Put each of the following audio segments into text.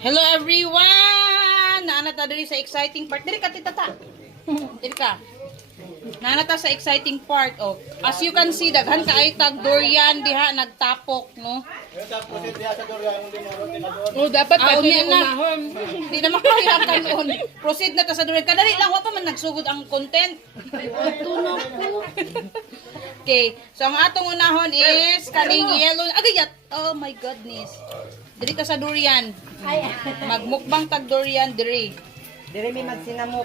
Hello everyone! Naanata diri sa exciting part. Diri ka titata. Diri ka. Naanata sa exciting part. Oh, as you can see, daghan kaay tag durian diha nagtapok, no? Oh, dapat pa niya na. unahon. Di na makayakan noon. Proceed na ta sa durian. Kadali lang wa pa man nagsugod ang content. Tunog ko. Okay, so ang atong unahon is kaning yellow. Agayat. Oh my goodness. Diri ta sa durian. Magmukbang tag durian diri. Dire may magsinamok.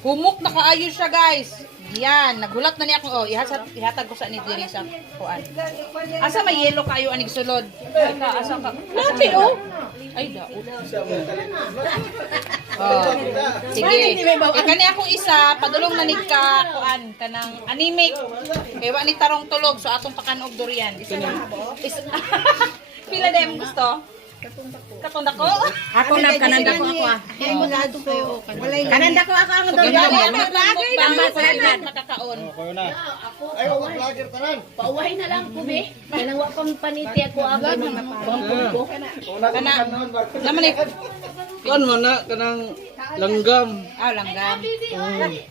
Humok na kaayo siya, guys. Yan, naghulat na niya akong ihatag ko sa ni diri sa kuan. Asa may yellow kayo anig sulod? Asa ka? Nabi oh. Ay daot. Oh. Sige. Kani akong isa, padulong na ni ka kuan kanang anemic. Kay wa ni tarong tulog so atong pakanog durian. Isa Pila dem gusto? Katong dako. Ako na kananda ko ako. Emulado kayo. Kananda ko ako ang durian. Lagay na sa makakaon. Ay, wag vlogger tanan. Pauwahay na lang ko, be. Kailang wa pang paniti ako ako ng bangko. Kana. Naman ni Kan mana kanang langgam. langgam.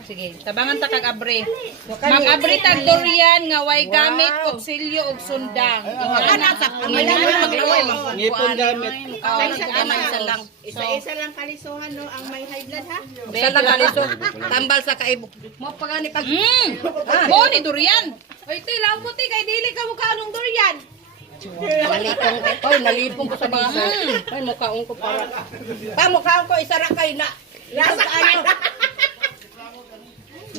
Sige, tabangan ta kag abre. Mag-abre tag durian nga way gamit kutsilyo ug sundang. Ingana sa maglaway Ngipon gamit. Isa lang. Isa lang kalisuhan no ang may high blood ha. Isa lang kaliso. Tambal sa kaibok. Mo pagani pag Mo ni durian. Oy, ito lang puti kay dili ka mukha anong durian. Nalipong ko. Oy, nalipong ko sa bahay. Oy, mukhaon ko para. Mukhaon ko isa ra kay na. Lasa ano.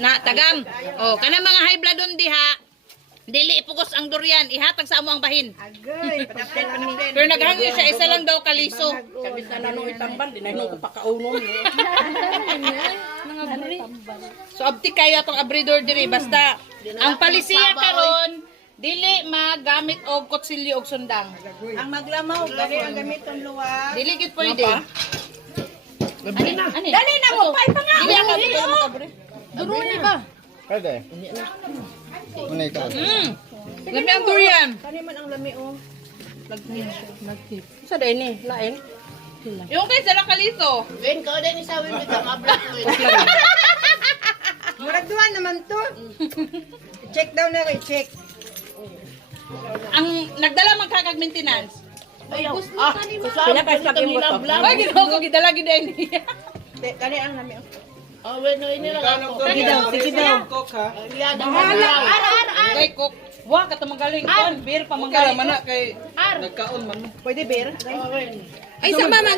Na tagam. Oh, kana mga high blood on diha. Dili ipugos ang durian, ihatag sa amo ang bahin. Agay, Pero naghangi siya, isa lang daw kaliso. Kabis na nung itambal, di na ko pakaunon. So abti kayo atong abridor diri basta ang palisiya karon dili magamit og kutsilyo og sundang. Ang maglamaw, gani ang gamiton luwa. Dili gid pwede. Ani na. Dali na mo, pay pa nga. Dili ako abre. Durian ba? Kada. Unay ka. Lami ang durian. Kani man ang lami o. Nagtip. Sa day ni, lain. Yung kay sala kaliso. Ben, ko din isawin kita mablock ko. Murag duwan naman to. Check daw na kay check. Ang nagdala man kakag maintenance. Ayaw. Pinapasabing mo to. Ay ginawa ko gidala gid ni. Kani ang lami o. Oh, bueno, ini lang ako. Sige daw. Kok ha. Gay cook. Wa ka magaling kon, beer pa Kala manggaling. mana kay nagkaon man. Pwede beer? Oh, bueno. Ay sa mama